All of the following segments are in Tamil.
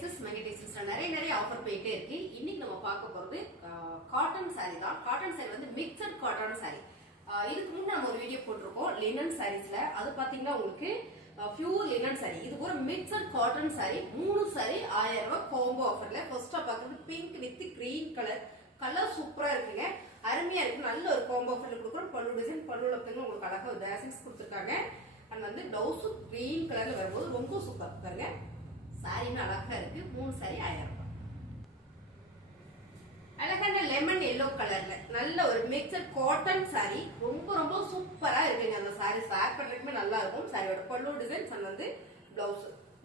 நிறைய ஆஃபர் போயிட்டே இருக்கு. இன்னைக்கு நம்ம பார்க்க போறது காட்டன் சாரி தான். காட்டன் சாரி வந்து மிக்சட் காட்டன் சாரி. இதுக்கு முன்னாடி நம்ம ஒரு வீடியோ போட்டிருக்கோம் லினன் சாரீஸ்ல. அது பாத்தீங்கன்னா உங்களுக்கு பியூர் லினன் சாரி. இது ஒரு மிக்சட் காட்டன் சாரி. 3 சாரி 1000 ரூபாய் காம்போ ஆஃபர்ல. ஃபர்ஸ்டா பாக்குறது pink with green colour. Colour சூப்பரா இருக்குங்க, அருமையா இருக்கு. நல்ல ஒரு காம்போ ஆஃபர்ல கொடுக்குறோம். பல்லு டிசைன் பல்லுல பாத்தீங்கன்னா உங்களுக்கு அழகா ஒரு டேசன்ஸ் கொடுத்துருக்காங்க. அண்ட் வந்து பிளவுஸ் கிரீன் கலர்ல வரும்போது ரொம்ப சூப்பர் பாருங்க. சாரின்னு அழகா இருக்கு. 3 சாரி 1000 ரூபாய். அழகான லெமன் எல்லோ கலர்ல நல்ல ஒரு மிக்சட் காட்டன் சாரி. ரொம்ப ரொம்ப சூப்பரா இருக்குங்க. அந்த சாரி வேர் பண்றதுக்குமே நல்லா இருக்கும். சாரியோட பல்லு டிசைன்ஸ் அண்ட் வந்து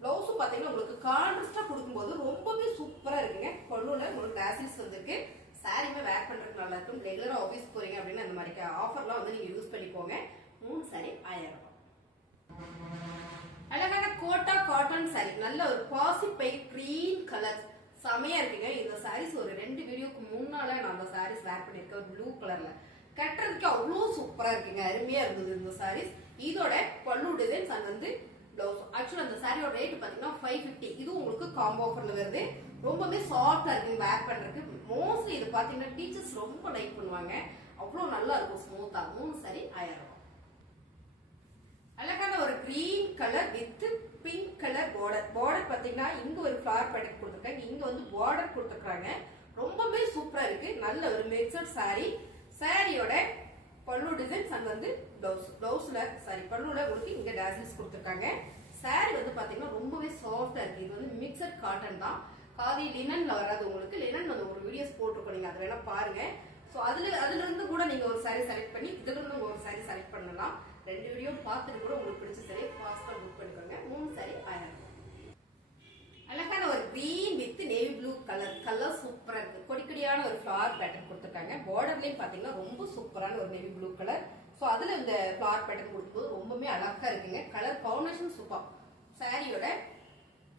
பிளவுஸும் பாத்தீங்கன்னா உங்களுக்கு கான்ட்ராஸ்டா கொடுக்கும்போது ரொம்பவே சூப்பரா இருக்குங்க. பல்லுல உங்களுக்கு டேசல்ஸ் வந்திருக்கு. சாரியுமே வேர் பண்றதுக்கு நல்லா இருக்கும். ரெகுலரா ஆஃபீஸ் போறீங்க அப்படின்னு அந்த மாதிரி ஆஃபர்லாம் வந்து நீங்க யூஸ் பண்ணிக்கோங்க. 3 சாரி 1000 ரூபாய். அழகான கோட்டா காட்டன் சாரி. நல்ல ஒரு பாசிப்பை கிரீன் கலர் செமையா இருக்குங்க. இந்த சாரீஸ் ஒரு 2 வீடியோக்கு முன்னால நான் அந்த சாரீஸ் வேர் பண்ணிருக்கேன் ப்ளூ கலர்ல. கட்டுறதுக்கு அவ்வளவு சூப்பரா இருக்குங்க, அருமையா இருந்தது இந்த சாரீஸ். இதோட பல்லு டிசைன்ஸ் அண்ட் வந்து பிளவுஸ். ஆக்சுவலா அந்த சாரியோட ரேட் பாத்தீங்கன்னா 550. இது உங்களுக்கு காம்போ ஆஃபர்ல வருது. ரொம்பவே சாஃப்டா இருக்கு வேர் பண்றதுக்கு. மோஸ்ட்லி இது பாத்தீங்கன்னா டீச்சர்ஸ் ரொம்ப லைக் பண்ணுவாங்க. அவ்வளவு நல்லா இருக்கும் ஸ்மூத்தா. 3 சாரி 1000 ரூபாய். அழகான ஒரு green colour with pink colour border பாத்தீங்கன்னா இங்க ஒரு ஃபிளவர் பேட்டர்ன் கொடுத்துருக்காங்க. இங்க வந்து பார்டர் கொடுத்துருக்காங்க. ரொம்பவே சூப்பரா இருக்கு. நல்ல ஒரு மிக்சட் சாரி. சாரியோட பல்லு டிசைன்ஸ் அண்ட் வந்து பிளவுஸ்ல சாரி பல்லுல உங்களுக்கு இங்க டேசல்ஸ் கொடுத்துருக்காங்க. சாரி வந்து பாத்தீங்கன்னா ரொம்பவே சாஃப்டா இருக்கு. இது வந்து மிக்சட் காட்டன் தான். காதி லினன்ல வராது உங்களுக்கு. லினன் வந்து ஒரு வீடியோஸ் போட்டிருக்கோம், நீங்க அதை வேணா பாருங்க. சோ அதுல இருந்து கூட நீங்க ஒரு சாரி செலக்ட் பண்ணி இதுல இருந்து ஒரு சாரி செலக்ட் பண்ணலாம். 2 வீடியோ பார்த்துட்டு கூட உங்களுக்கு பிடிச்ச சாரி ஃபாஸ்டா புக் பண்ணிக்கோங்க. 3 சாரி 1000 ரூபாய். அழகான ஒரு green with navy blue colour சூப்பரா இருக்கு. கொடிக்கடியான ஒரு ஃபிளவர் பேட்டர்ன் கொடுத்துருக்காங்க. பார்டர்லயும் பாத்தீங்கன்னா ரொம்ப சூப்பரான ஒரு நேவி ப்ளூ கலர். சோ அதுல இந்த ஃபிளவர் பேட்டர்ன் கொடுக்கும்போது ரொம்பவே அழகா இருக்குங்க. Colour combination super. சாரியோட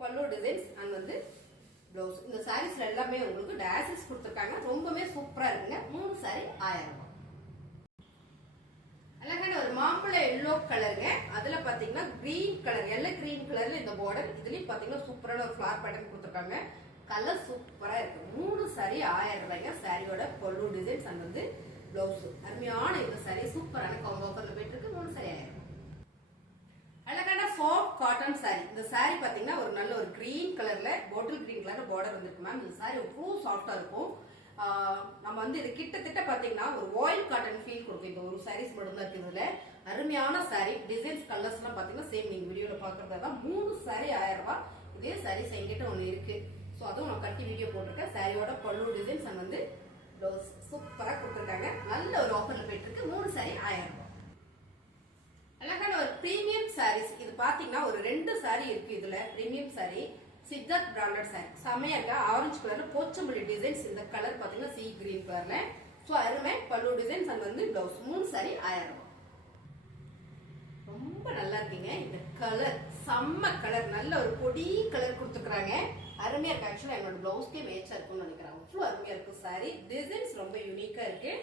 பல்லு டிசைன்ஸ் அண்ட் வந்து பிளவுஸ். இந்த சாரீஸ்ல எல்லாமே உங்களுக்கு டேசல்ஸ் கொடுத்துருக்காங்க. ரொம்பவே சூப்பரா இருக்குங்க. 3 சாரி 1000 ரூபாய். அழகான ஒரு மாம்பழ எல்லோ கலருங்க. அதுல பாத்தீங்கன்னா கிரீன் கலர் எல்லோ கிரீன் கலர்ல இந்த பார்டர். இதுலயும் பாத்தீங்கன்னா சூப்பரான ஒரு ஃபிளவர் பேட்டர்ன் கொடுத்துருக்காங்க. கலர் சூப்பரா இருக்கு. 3 சாரி 1000 ரூபாய்ங்க. சாரியோட பல்லு டிசைன்ஸ் அண்ட் வந்து பிளவுஸ். அருமையான இந்த சாரி சூப்பரான காம்போ ஆஃபர்ல போயிட்டு இருக்கு. 3 சாரி 1000 ரூபாய். அழகான சாஃப்ட் காட்டன் சாரி. இந்த சாரி பாத்தீங்கன்னா ஒரு நல்ல ஒரு கிரீன் கலர்ல பாட்டில் கிரீன் கலர்ல பார்டர் வந்துருக்கு மேம். இந்த சாரி அவ்வளவு சாஃப்டா இருக்கும். நம்ம வந்து இது கிட்டத்தட்ட பாத்தீங்கன்னா ஒரு வாயில் காட்டன் ஃபீல் கொடுக்கும். இந்த ஒரு சாரீஸ் மட்டும் தான் இருக்கு இதுல. அருமையான சாரி. டிசைன்ஸ் கலர்ஸ் எல்லாம் பாத்தீங்கன்னா சேம் நீங்க வீடியோல பாக்குறதா தான். 3 சாரி 1000 ரூபாய். இதே சாரீஸ் எங்கிட்ட ஒண்ணு இருக்கு. சோ அதுவும் நான் கட்டி வீடியோ போட்டிருக்கேன். சாரியோட பல்லு டிசைன்ஸ் அண்ட் வந்து பிளவுஸ் சூப்பரா கொடுத்துருக்காங்க. நல்ல ஒரு ஆஃபர்ல போயிட்டு இருக்கு. 3 சாரி 1000 ரூபாய். அழகான ஒரு பிரீமியம் சாரீஸ். இது பாத்தீங்கன்னா ஒரு 2 சாரி இருக்கு இதுல. Premium sorry Siddharth branded sorry. செமையா இருக்கா. ஆரஞ்சு கலர்ல போச்சம்பள்ளி டிசைன்ஸ். இந்த கலர் பாத்தீங்கன்னா சீ கிரீன் கலர்ல. சோ அருமை பல்லு டிசைன்ஸ் அண்ட் வந்து பிளவுஸ். 3 சாரி 1000 ரூபாய். ரொம்ப நல்லா இருக்கீங்க. இந்த கலர் செம்ம கலர். நல்ல ஒரு பொடி கலர் கொடுத்துக்கிறாங்க. அருமையா இருக்கு. ஆக்சுவலா என்னோட பிளவுஸ்க்கே மேட்சா இருக்கும்னு நினைக்கிறேன். அவ்வளவு அருமையா இருக்கு சாரி. டிசைன்ஸ் ரொம்ப யூனிக்கா இருக்கு.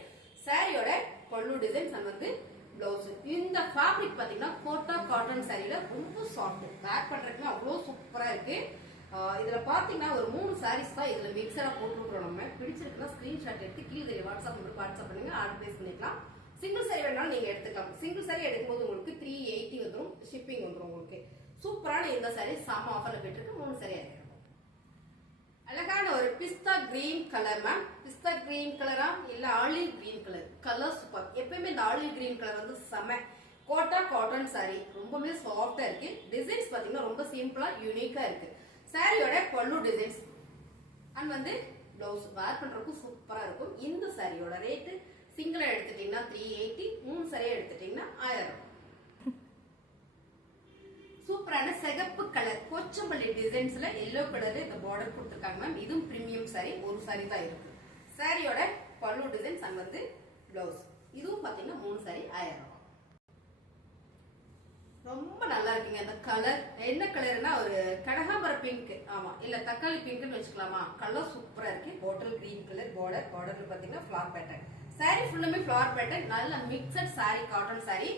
சாரியோட பல்லு டிசைன்ஸ் அண்ட் வந்து பிளவுஸ். இந்த ஃபேப்ரிக் பாத்தீங்கன்னா கோட்டா காட்டன் சாரியில ரொம்ப சாஃப்ட். வேர் பண்றதுக்கு அவ்வளவு சூப்பரா இருக்கு. இதுல பாத்தீங்கன்னா ஒரு 3 சாரீஸ் தான் இதுல மிக்சரா போட்டுருக்கோம். நம்ம பிடிச்சிருக்குன்னா ஸ்கிரீன்ஷாட் எடுத்து கீழே வாட்ஸ்அப் நம்பருக்கு வாட்ஸ்அப் பண்ணுங்க. ஆர்டர் பிளேஸ் பண்ணிக்கலாம். சிங்கிள் சாரி வேணாலும் நீங்க எடுத்துக்கலாம். சிங்கிள் சாரி எடுக்கும்போது உங்களுக்கு 380 வந்துடும். ஷிப்பிங் வந்துடும் உங்களுக்கு. சூப்பரான இந்த சாரி செம்ம ஆஃபர்ல போயிட்டு இருக்கு. 3 சாரி 1000 ரூபாய். அழகான ஒரு பிஸ்தா கிரீன் கலர் மேம். பிஸ்தா கிரீன் கலரா இல்ல ஆலிவ் கிரீன் கலர் சூப்பர். எப்பயுமே இந்த ஆலிவ் கிரீன் கலர் வந்து செம. கோட்டா காட்டன் சாரி. ரொம்பவே சாஃப்டா இருக்கு. டிசைன்ஸ் பாத்தீங்கன்னா ரொம்ப சிம்பிளா யூனிக்கா இருக்கு. சாரியோட பல்லு டிசைன்ஸ் அண்ட் வந்து பிளவுஸ் வேர் பண்றதுக்கு சூப்பரா இருக்கும். இந்த சாரியோட ரேட் சிங்கிளா எடுத்துட்டீங்கன்னா 380. 3 சாரியா எடுத்துட்டீங்கன்னா 1000 ரூபாய். சூப்பரான சிகப்பு கலர் போச்சம்பள்ளி டிசைன்ஸ்ல எல்லோ கலர் இந்த பார்டர் கொடுத்துருக்காங்க மேம். இதுவும் பிரீமியம் சாரி. ஒரு சாரி தான் இருக்கு. சாரியோட பல்லு டிசைன்ஸ் அண்ட் வந்து பிளவுஸ். இதுவும் பாத்தீங்கன்னா 3 சாரி 1000 ரூபாய். ரொம்ப நல்லா இருக்குங்க. அந்த கலர் என்ன கலர்னா ஒரு கனகாம்பர பிங்க். ஆமா இல்ல தக்காளி பிங்க்னு வச்சுக்கலாமா. கலர் சூப்பரா இருக்கு. பாட்டில் கிரீன் கலர் பார்டர்ல பாத்தீங்கன்னா ஃபிளவர் பேட்டர்ன். சாரி ஃபுல்லுமே ஃபிளவர் பேட்டர்ன். நல்ல மிக்சட் சாரி காட்டன் சாரி.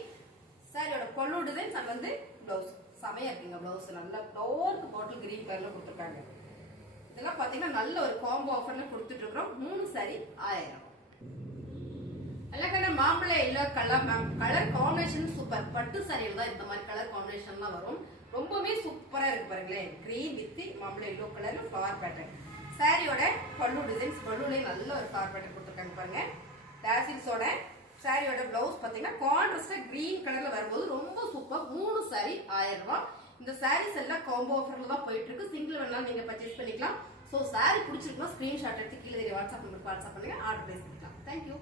சாரியோட பல்லு டிசைன்ஸ் அண்ட் வந்து பிளவுஸ் செமையா இருக்குங்க. பிளவுஸ் நல்லா டார்க் பாட்டில் கிரீன் கலர்ல கொடுத்துருக்காங்க. இதெல்லாம் பாத்தீங்கன்னா நல்ல ஒரு காம்போ ஆஃபர்ல கொடுத்துட்டு இருக்கிறோம். 3 சாரி 1000. அழகான மாம்பழ yellow colour ma'am. Colour combination super. பட்டு சாரியில தான் இந்த மாதிரி கலர் காம்பினேஷன் தான் வரும். ரொம்பவே சூப்பரா இருக்கு பாருங்களேன். கிரீன் வித் மாம்பழ எல்லோ கலர்ல ஃபிளவர் பேட்டர்ன். சாரியோட பல்லு டிசைன்ஸ், பல்லுலயே நல்ல ஒரு ஃபிளவர் பேட்டர்ன் கொடுத்துருக்காங்க பாருங்க. டாசில்ஸோட சாரியோட பிளவுஸ் பாத்தீங்கன்னா கான்ட்ராஸ்டா கிரீன் கலர்ல வரும்போது ரொம்ப சூப்பர். 3 சாரி 1000 ரூபாய். இந்த சாரீஸ் எல்லாம் காம்போ ஆஃபர்ல தான் போயிட்டு இருக்கு. சிங்கிள் வேணாலும் நீங்க பர்ச்சேஸ் பண்ணிக்கலாம். சோ சாரி பிடிச்சிருக்குன்னா ஸ்கிரீன்ஷாட் எடுத்து கீழே வாட்ஸ்அப் நம்பருக்கு வாட்ஸ்அப் பண்ணுங்க, ஆர்டர் பிளேஸ் பண்ணிக்கலாம். தேங்க்யூ.